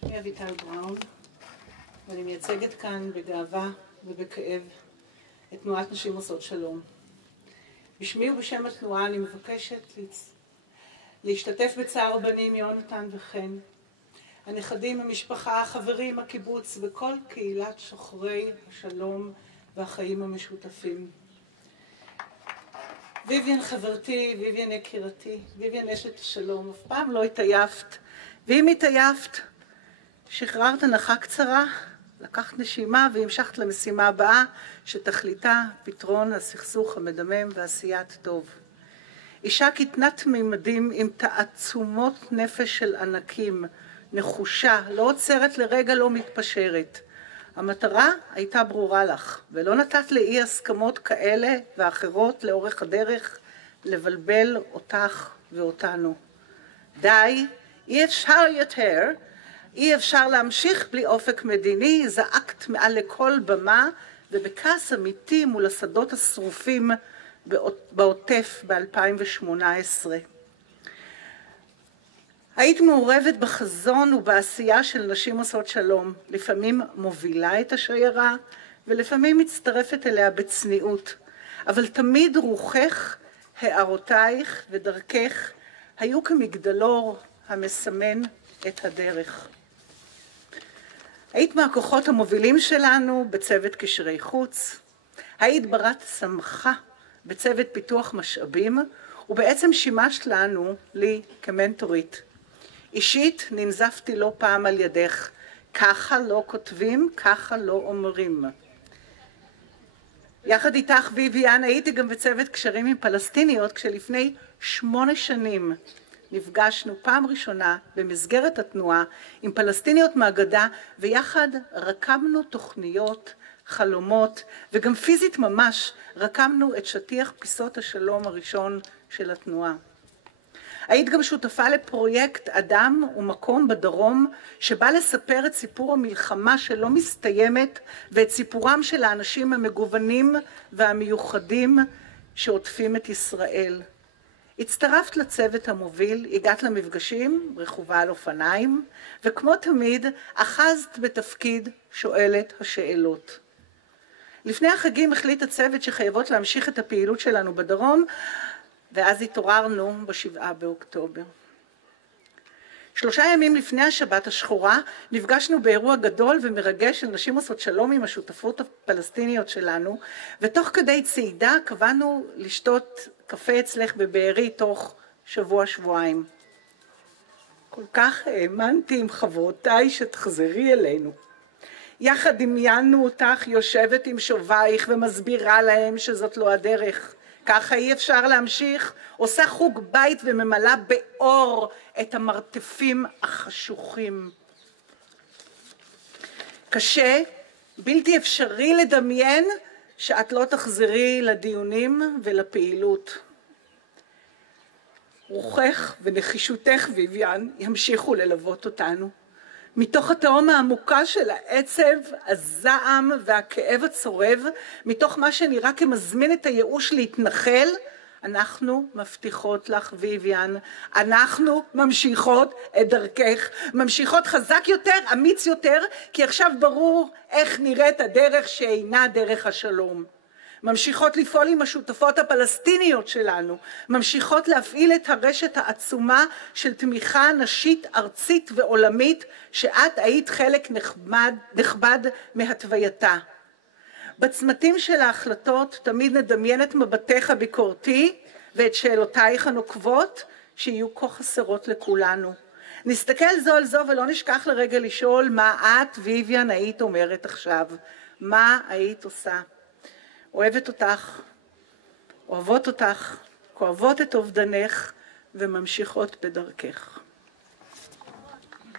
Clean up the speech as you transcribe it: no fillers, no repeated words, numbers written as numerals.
שמי אביטל בראון, ואני מייצגת כאן בגאווה ובכאב את תנועת נשים עושות שלום. בשמי ובשם התנועה אני מבקשת להשתתף בצער הבנים יונתן וחן, הנכדים, המשפחה, החברים, הקיבוץ וכל קהילת שוחרי השלום והחיים המשותפים. ויויאן חברתי, ויויאן יקירתי, ויויאן אשת השלום, אף פעם לא התעייפת, ואם התעייפת, שחררת הנחה קצרה, לקחת נשימה והמשכת למשימה הבאה שתכליתה פתרון הסכסוך המדמם ועשיית טוב. אישה קטנת מימדים עם תעצומות נפש של ענקים, נחושה, לא עוצרת לרגע, לא מתפשרת. המטרה הייתה ברורה לך, ולא נתת לאי הסכמות כאלה ואחרות לאורך הדרך לבלבל אותך ואותנו. די, אי אפשר יותר, אי אפשר להמשיך בלי אופק מדיני, זעקת מעל לכל במה, ובכעס אמיתי מול השדות השרופים בעוטף ב-2018. היית מעורבת בחזון ובעשייה של נשים עושות שלום, לפעמים מובילה את השיירה, ולפעמים מצטרפת אליה בצניעות, אבל תמיד רוחך, הערותייך ודרכך היו כמגדלור המסמן את הדרך. היית מהכוחות המובילים שלנו בצוות קשרי חוץ, היית ברת שמחה בצוות פיתוח משאבים, ובעצם שימשת לי כמנטורית. אישית ננזפתי לא פעם על ידך, ככה לא כותבים, ככה לא אומרים. יחד איתך ויויאן הייתי גם בצוות קשרים עם פלסטיניות, כשלפני 8 שנים נפגשנו פעם ראשונה במסגרת התנועה עם פלסטיניות מהגדה, ויחד רקמנו תוכניות, חלומות, וגם פיזית ממש רקמנו את שטיח פיסות השלום הראשון של התנועה. היית גם שותפה לפרויקט אדם ומקום בדרום, שבא לספר את סיפור המלחמה שלא מסתיימת, ואת סיפורם של האנשים המגוונים והמיוחדים שעוטפים את ישראל. הצטרפת לצוות המוביל, הגעת למפגשים, רכובה על אופניים, וכמו תמיד אחזת בתפקיד שואלת השאלות. לפני החגים החליט הצוות שחייבות להמשיך את הפעילות שלנו בדרום, ואז התעוררנו ב7 באוקטובר. 3 ימים לפני השבת השחורה נפגשנו באירוע גדול ומרגש של נשים עושות שלום עם השותפות הפלסטיניות שלנו, ותוך כדי צעידה קבענו לשתות קפה אצלך בבארי תוך שבוע-שבועיים. כל כך האמנתי עם חברותיי שתחזרי אלינו. יחד דמיינו אותך יושבת עם שובייך ומסבירה להם שזאת לא הדרך. ככה אי אפשר להמשיך, עושה חוג בית וממלאה באור את המרתפים החשוכים. קשה, בלתי אפשרי לדמיין שאת לא תחזרי לדיונים ולפעילות. רוחך ונחישותך ויויאן ימשיכו ללוות אותנו. מתוך התהום העמוקה של העצב, הזעם והכאב הצורב, מתוך מה שנראה כמזמין את הייאוש להתנחל, אנחנו מבטיחות לך ויויאן, אנחנו ממשיכות את דרכך, ממשיכות חזק יותר, אמיץ יותר, כי עכשיו ברור איך נראית הדרך שאינה דרך השלום. ממשיכות לפעול עם השותפות הפלסטיניות שלנו, ממשיכות להפעיל את הרשת העצומה של תמיכה נשית ארצית ועולמית שאת היית חלק נכבד מהתווייתה. בצמתים של ההחלטות תמיד נדמיין את מבטך הביקורתי ואת שאלותייך הנוקבות שיהיו כה חסרות לכולנו. נסתכל זו על זו ולא נשכח לרגע לשאול מה את ויויאן היית אומרת עכשיו, מה היית עושה. אוהבת אותך, אוהבות אותך, כואבות את אובדנך וממשיכות בדרכך.